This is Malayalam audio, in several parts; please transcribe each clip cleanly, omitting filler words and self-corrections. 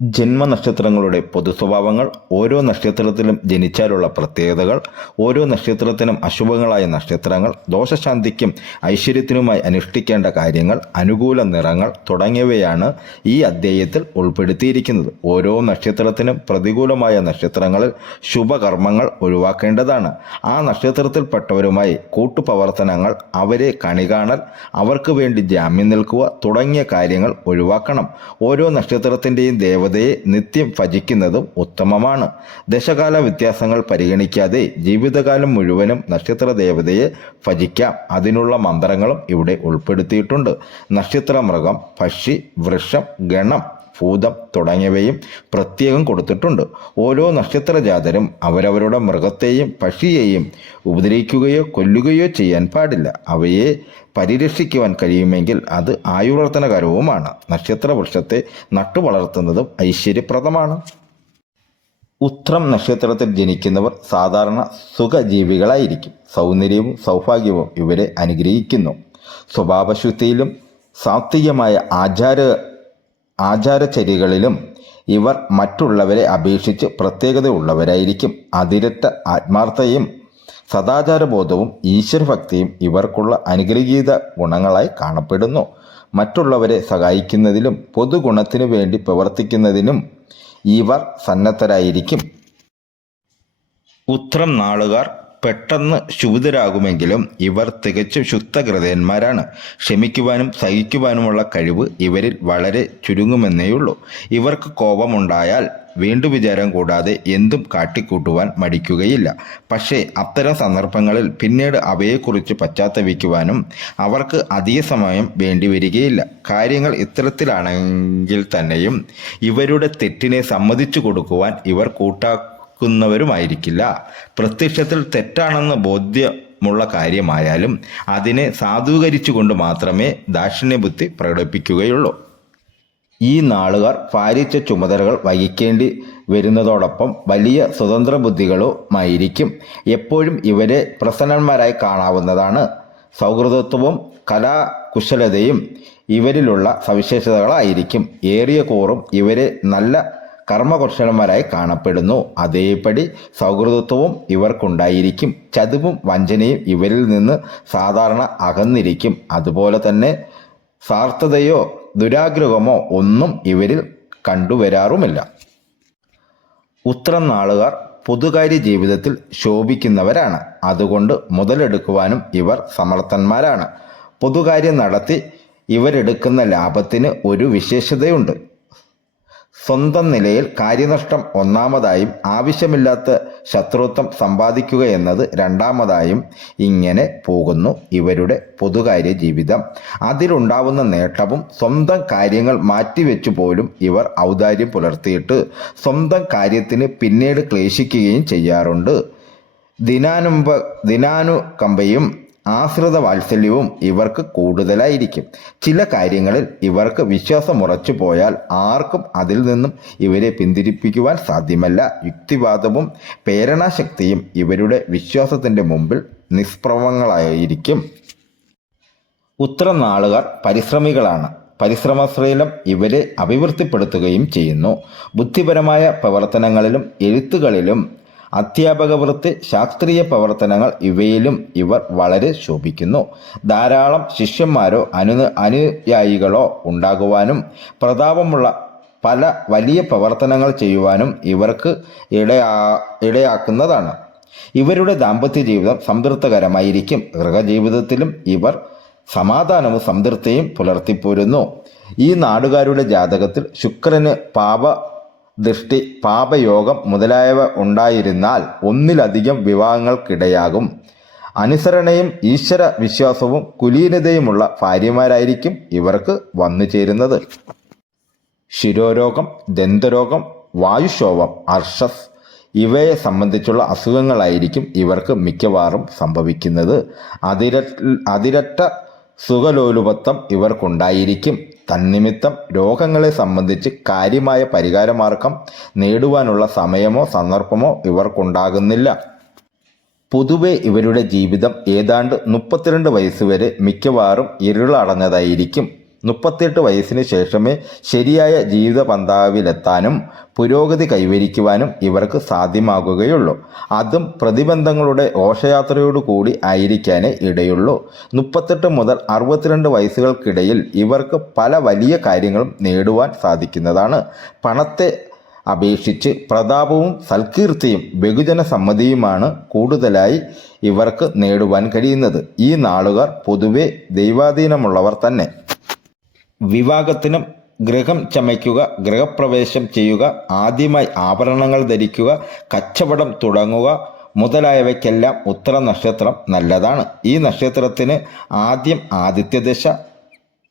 ജന്മനക്ഷത്രങ്ങളുടെ പൊതുസ്വഭാവങ്ങൾ, ഓരോ നക്ഷത്രത്തിലും ജനിച്ചാലുള്ള പ്രത്യേകതകൾ, ഓരോ നക്ഷത്രത്തിനും അശുഭങ്ങളായ നക്ഷത്രങ്ങൾ, ദോഷശാന്തിക്കും ഐശ്വര്യത്തിനുമായി അനുഷ്ഠിക്കേണ്ട കാര്യങ്ങൾ, അനുകൂല നിറങ്ങൾ തുടങ്ങിയവയാണ് ഈ അധ്യായത്തിൽ ഉൾപ്പെടുത്തിയിരിക്കുന്നത്. ഓരോ നക്ഷത്രത്തിനും പ്രതികൂലമായ നക്ഷത്രങ്ങളിൽ ശുഭകർമ്മങ്ങൾ ഒഴിവാക്കേണ്ടതാണ്. ആ നക്ഷത്രത്തിൽപ്പെട്ടവരുമായി കൂട്ടുപ്രവർത്തനങ്ങൾ, അവരെ കണികാണൽ, അവർക്ക് വേണ്ടി ജാമ്യം നിൽക്കുക തുടങ്ങിയ കാര്യങ്ങൾ ഒഴിവാക്കണം. ഓരോ നക്ഷത്രത്തിൻ്റെയും ദേവതയെ നിത്യം ഭജിക്കുന്നതും ഉത്തമമാണ്. ദശകാല വ്യത്യാസങ്ങൾ പരിഗണിക്കാതെ ജീവിതകാലം മുഴുവനും നക്ഷത്ര ദേവതയെ ഭജിക്കാം. അതിനുള്ള മന്ത്രങ്ങളും ഇവിടെ ഉൾപ്പെടുത്തിയിട്ടുണ്ട്. നക്ഷത്രമൃഗം, പക്ഷി, വൃക്ഷം, ഗണം, ഭൂതം തുടങ്ങിയവയും പ്രത്യേകം കൊടുത്തിട്ടുണ്ട്. ഓരോ നക്ഷത്രജാതരും അവരവരുടെ മൃഗത്തെയും പക്ഷിയെയും ഉപദ്രവിക്കുകയോ കൊല്ലുകയോ ചെയ്യാൻ പാടില്ല. അവയെ പരിരക്ഷിക്കുവാൻ കഴിയുമെങ്കിൽ അത് ആയുർവർദ്ധനകരവുമാണ്. നക്ഷത്രവൃക്ഷത്തെ നട്ടുവളർത്തുന്നതും ഐശ്വര്യപ്രദമാണ്. ഉത്രം നക്ഷത്രത്തിൽ ജനിക്കുന്നവർ സാധാരണ സുഖജീവികളായിരിക്കും. സൗന്ദര്യവും സൗഭാഗ്യവും ഇവരെ അനുഗ്രഹിക്കുന്നു. സ്വഭാവശുദ്ധിയിലും സാത്വികമായ ആചാരചര്യകളിലും ഇവർ മറ്റുള്ളവരെ അപേക്ഷിച്ച് പ്രത്യേകതയുള്ളവരായിരിക്കും. അതിരറ്റ ആത്മാർത്ഥതയും സദാചാരബോധവും ഈശ്വരഭക്തിയും ഇവർക്കുള്ള അനുഗ്രഹീത ഗുണങ്ങളായി കാണപ്പെടുന്നു. മറ്റുള്ളവരെ സഹായിക്കുന്നതിലും പൊതുഗുണത്തിനു വേണ്ടി പ്രവർത്തിക്കുന്നതിനും ഇവർ സന്നദ്ധരായിരിക്കും. ഉത്രം നാളുകാർ പെട്ടെന്ന് ശുഭിതരാകുമെങ്കിലും ഇവർ തികച്ചും ശുദ്ധഹൃദയന്മാരാണ്. ക്ഷമിക്കുവാനും സഹിക്കുവാനുമുള്ള കഴിവ് ഇവരിൽ വളരെ ചുരുങ്ങുമെന്നേയുള്ളൂ. ഇവർക്ക് കോപമുണ്ടായാൽ വീണ്ടും വിചാരം കൂടാതെ എന്തും കാട്ടിക്കൂട്ടുവാൻ മടിക്കുകയില്ല. പക്ഷേ അത്തരം സന്ദർഭങ്ങളിൽ പിന്നീട് അവയെക്കുറിച്ച് പശ്ചാത്തപിക്കുവാനും അവർക്ക് അധിക സമയം വേണ്ടിവരികയില്ല. കാര്യങ്ങൾ ഇത്തരത്തിലാണെങ്കിൽ തന്നെയും ഇവരുടെ തെറ്റിനെ സമ്മതിച്ചു കൊടുക്കുവാൻ ഇവർ ുന്നവരുമായിരിക്കില്ല. പ്രത്യക്ഷത്തിൽ തെറ്റാണെന്ന് ബോധ്യമുള്ള കാര്യമായാലും അതിനെ സാധൂകരിച്ചുകൊണ്ട് മാത്രമേ ദാക്ഷിണ്യബുദ്ധി പ്രകടിപ്പിക്കുകയുള്ളൂ. ഈ നാളുകാർ ഭാരിച്ച ചുമതലകൾ വഹിക്കേണ്ടി വരുന്നതോടൊപ്പം വലിയ സ്വതന്ത്ര ബുദ്ധികളുമായിരിക്കും. എപ്പോഴും ഇവരെ പ്രസന്നന്മാരായി കാണാവുന്നതാണ്. സൗഹൃദത്വവും കലാകുശലതയും ഇവരിലുള്ള സവിശേഷതകളായിരിക്കും. ഏറിയ കൂറും ഇവരെ നല്ല കർമ്മകുശലന്മാരായി കാണപ്പെടുന്നു. അതേപടി സൗഹൃദത്വവും ഇവർക്കുണ്ടായിരിക്കും. ചതിവും വഞ്ചനയും ഇവരിൽ നിന്ന് സാധാരണ അകന്നിരിക്കും. അതുപോലെ തന്നെ സ്വാർത്ഥതയോ ദുരാഗ്രഹമോ ഒന്നും ഇവരിൽ കണ്ടുവരാറുമില്ല. ഉത്രം നാളുകാർ പൊതുകാര്യ ജീവിതത്തിൽ ശോഭിക്കുന്നവരാണ്. അതുകൊണ്ട് മുതലെടുക്കുവാനും ഇവർ സമർത്ഥന്മാരാണ്. പൊതുകാര്യം നടത്തി ഇവരെടുക്കുന്ന ലാഭത്തിന് ഒരു വിശേഷതയുണ്ട്. സ്വന്തം നിലയിൽ കാര്യനഷ്ടം ഒന്നാമതായും ആവശ്യമില്ലാത്ത ശത്രുത്വം സമ്പാദിക്കുക എന്നത് രണ്ടാമതായും ഇങ്ങനെ പോകുന്നു ഇവരുടെ പൊതുകാര്യ ജീവിതം. അതിലുണ്ടാവുന്ന നേട്ടവും സ്വന്തം കാര്യങ്ങൾ മാറ്റിവെച്ചു പോലും ഇവർ ഔദാര്യം പുലർത്തിയിട്ട് സ്വന്തം കാര്യത്തിന് പിന്നീട് ക്ലേശിക്കുകയും ചെയ്യാറുണ്ട്. ദിനാനുകമ്പയും ആശ്രിത വാത്സല്യവും ഇവർക്ക് കൂടുതലായിരിക്കും. ചില കാര്യങ്ങളിൽ ഇവർക്ക് വിശ്വാസം ഉറച്ചു പോയാൽ ആർക്കും അതിൽ നിന്നും ഇവരെ പിന്തിരിപ്പിക്കുവാൻ സാധ്യമല്ല. യുക്തിവാദവും പ്രേരണാശക്തിയും ഇവരുടെ വിശ്വാസത്തിൻ്റെ മുമ്പിൽ നിഷ്പ്രഭങ്ങളായിരിക്കും. ഉത്രം നാളുകാർ പരിശ്രമികളാണ്. പരിശ്രമശീലം ഇവരെ അഭിവൃദ്ധിപ്പെടുത്തുകയും ചെയ്യുന്നു. ബുദ്ധിപരമായ പ്രവർത്തനങ്ങളിലും എഴുത്തുകളിലും അധ്യാപക വൃത്തി, ശാസ്ത്രീയ പ്രവർത്തനങ്ങൾ ഇവയിലും ഇവർ വളരെ ശോഭിക്കുന്നു. ധാരാളം ശിഷ്യന്മാരോ അനുയായികളോ ഉണ്ടാകുവാനും പ്രതാപമുള്ള പല വലിയ പ്രവർത്തനങ്ങൾ ചെയ്യുവാനും ഇവർക്ക് ഇടയാക്കുന്നതാണ്. ഇവരുടെ ദാമ്പത്യ ജീവിതം സംതൃപ്തകരമായിരിക്കും. ഗൃഹജീവിതത്തിലും ഇവർ സമാധാനവും സംതൃപ്തിയും പുലർത്തിപ്പോരുന്നു. ഈ നാടുകാരുടെ ജാതകത്തിൽ ശുക്രന് ദൃഷ്ടി, പാപയോഗം മുതലായവ ഉണ്ടായിരുന്നാൽ ഒന്നിലധികം വിവാഹങ്ങൾക്കിടയാകും. അനുസരണയും ഈശ്വര വിശ്വാസവും കുലീനതയുമുള്ള ഭാര്യമാരായിരിക്കും ഇവർക്ക് വന്നു ചേരുന്നത്. ശിരോരോഗം, ദന്തരോഗം, വായുക്ഷോഭം, അർഷസ് ഇവയെ സംബന്ധിച്ചുള്ള അസുഖങ്ങളായിരിക്കും ഇവർക്ക് മിക്കവാറും സംഭവിക്കുന്നത്. അതിരറ്റ സുഖലോലുപത്വം ഇവർക്കുണ്ടായിരിക്കും. തന്നിമിത്തം രോഗങ്ങളെ സംബന്ധിച്ച് കാര്യമായ പരിഹാരമാർഗം നേടുവാനുള്ള സമയമോ സന്ദർഭമോ ഇവർക്കുണ്ടാകുന്നില്ല. പൊതുവെ ഇവരുടെ ജീവിതം ഏതാണ്ട് 32 വയസ്സുവരെ മിക്കവാറും ഇരുളടഞ്ഞതായിരിക്കും. 38 വയസ്സിന് ശേഷമേ ശരിയായ ജീവിത പന്ഥാവിലെത്താനും പുരോഗതി കൈവരിക്കുവാനും ഇവർക്ക് സാധ്യമാകുകയുള്ളൂ. അതും പ്രതിബന്ധങ്ങളുടെ ഘോഷയാത്രയോടു കൂടി ആയിരിക്കാനേ ഇടയുള്ളൂ. 38 മുതൽ 62 വയസ്സുകൾക്കിടയിൽ ഇവർക്ക് പല വലിയ കാര്യങ്ങളും നേടുവാൻ സാധിക്കുന്നതാണ്. പണത്തെ അപേക്ഷിച്ച് പ്രതാപവും സൽകീർത്തിയും ബഹുജന സമ്മതിയുമാണ് കൂടുതലായി ഇവർക്ക് നേടുവാൻ കഴിയുന്നത്. ഈ നാളുകാർ പൊതുവെ ദൈവാധീനമുള്ളവർ തന്നെ. വിവാഹത്തിനും ഗൃഹം ചമയ്ക്കുക, ഗൃഹപ്രവേശം ചെയ്യുക, ആദ്യമായി ആഭരണങ്ങൾ ധരിക്കുക, കച്ചവടം തുടങ്ങുക മുതലായവയ്ക്കെല്ലാം ഉത്തര നക്ഷത്രം നല്ലതാണ്. ഈ നക്ഷത്രത്തിന് ആദ്യം ആദിത്യദശ,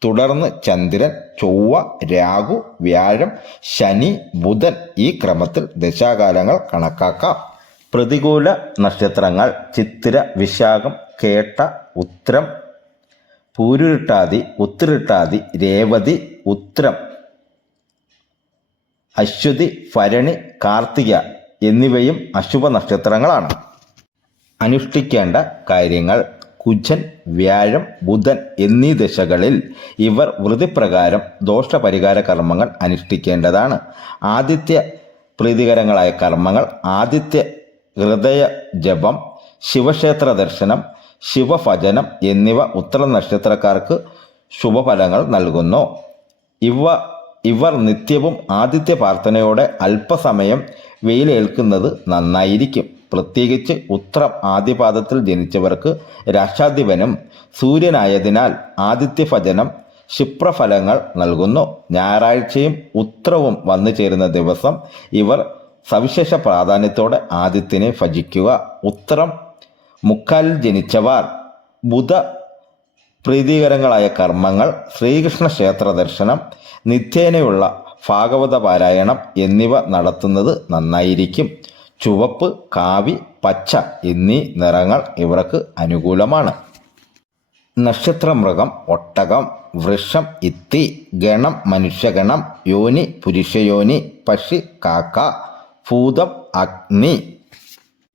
തുടർന്ന് ചന്ദ്രൻ, ചൊവ്വ, രാഹു, വ്യാഴം, ശനി, ബുധൻ ഈ ക്രമത്തിൽ ദശാകാലങ്ങൾ കണക്കാക്കാം. പ്രതികൂല നക്ഷത്രങ്ങൾ ചിത്തിര, വിശാഖം, കേട്ട, ഉത്രം, പൂരുരുട്ടാതി, ഉത്തിരിട്ടാതി, രേവതി, ഉത്രം, അശ്വതി, ഭരണി, കാർത്തിക എന്നിവയും അശുഭ നക്ഷത്രങ്ങളാണ്. അനുഷ്ഠിക്കേണ്ട കാര്യങ്ങൾ: കുജൻ, വ്യാഴം, ബുധൻ എന്നീ ദശകളിൽ ഇവർ വൃതിപ്രകാരം ദോഷപരിഹാര കർമ്മങ്ങൾ അനുഷ്ഠിക്കേണ്ടതാണ്. ആദിത്യ പ്രീതികരങ്ങളായ കർമ്മങ്ങൾ: ആദിത്യ ഹൃദയ ജപം, ശിവക്ഷേത്ര ദർശനം, ശിവഭജനം എന്നിവ ഉത്തര നക്ഷത്രക്കാർക്ക് ശുഭഫലങ്ങൾ നൽകുന്നു. ഇവർ നിത്യവും ആദിത്യ പ്രാർത്ഥനയോടെ അല്പസമയം വെയിലേൽക്കുന്നത് നന്നായിരിക്കും. പ്രത്യേകിച്ച് ഉത്രം ആദ്യപാദത്തിൽ ജനിച്ചവർക്ക് രാശാധിപനും സൂര്യനായതിനാൽ ആദിത്യഭജനം ക്ഷിപ്രഫലങ്ങൾ നൽകുന്നു. ഞായറാഴ്ചയും ഉത്രവും വന്നു ചേരുന്ന ദിവസം ഇവർ സവിശേഷ പ്രാധാന്യത്തോടെ ആദിത്യനെ ഭജിക്കുക. ഉത്രം മുക്കാലിൽ ജനിച്ചവർ ബുധ പ്രീതികരങ്ങളായ കർമ്മങ്ങൾ, ശ്രീകൃഷ്ണ ക്ഷേത്ര ദർശനം, നിത്യേനയുള്ള ഭാഗവത പാരായണം എന്നിവ നടത്തുന്നത് നന്നായിരിക്കും. ചുവപ്പ്, കാവി, പച്ച എന്നീ നിറങ്ങൾ ഇവർക്ക് അനുകൂലമാണ്. നക്ഷത്രമൃഗം ഒട്ടകം, വൃഷം ഇത്തി, ഗണം മനുഷ്യഗണം, യോനി പുരുഷയോനി, പക്ഷി കാക്ക, ഭൂതം അഗ്നി.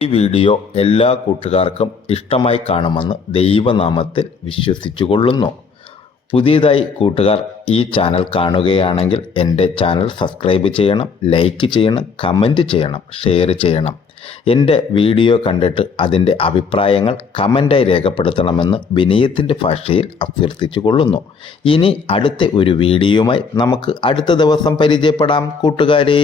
ഈ വീഡിയോ എല്ലാ കൂട്ടുകാർക്കും ഇഷ്ടമായി കാണുമെന്ന് ദൈവനാമത്തിൽ വിശ്വസിച്ചു കൊള്ളുന്നു. പുതിയതായി കൂട്ടുകാർ ഈ ചാനൽ കാണുകയാണെങ്കിൽ എൻ്റെ ചാനൽ സബ്സ്ക്രൈബ് ചെയ്യണം, ലൈക്ക് ചെയ്യണം, കമൻറ്റ് ചെയ്യണം, ഷെയർ ചെയ്യണം. എൻ്റെ വീഡിയോ കണ്ടിട്ട് അതിൻ്റെ അഭിപ്രായങ്ങൾ കമൻറ്റായി രേഖപ്പെടുത്തണമെന്ന് വിനയത്തിൻ്റെ ഭാഷയിൽ അഭ്യർത്ഥിച്ചു കൊള്ളുന്നു. ഇനി അടുത്ത ഒരു വീഡിയോയുമായി നമുക്ക് അടുത്ത ദിവസം പരിചയപ്പെടാം കൂട്ടുകാരേ.